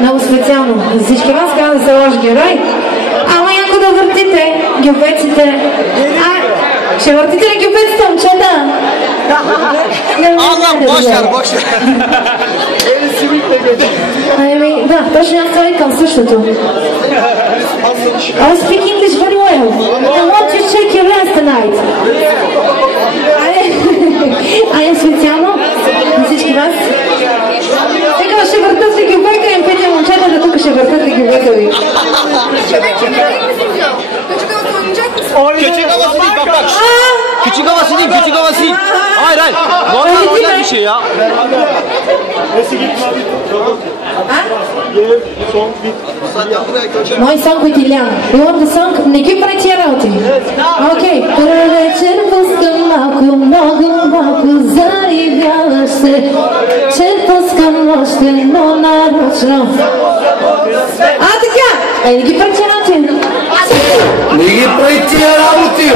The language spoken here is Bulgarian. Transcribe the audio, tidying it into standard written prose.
Много специално. За всички вас трябва да се лош герой. Ама яко да въртите гюбеците. Ще въртите ли гюбеците, момчета? Бошар. Да, точно аз това викам същото. I speak English very well. I want to check your ass tonight. Специално за всички вас. Сега ще въртат ли гюбека и петя момчета да тук ще въртат ли гюбека ви. Küçük havası. Hayır. Normal olacak bir şey ya. Мой сон от Илян. You want the song? Не ги прави тия работи. Окей. Първа вечер пускам малко заривяваш се. Че пускам още едно нарочно. Така! Не ги прави тия работи. Не ги прави тия работи!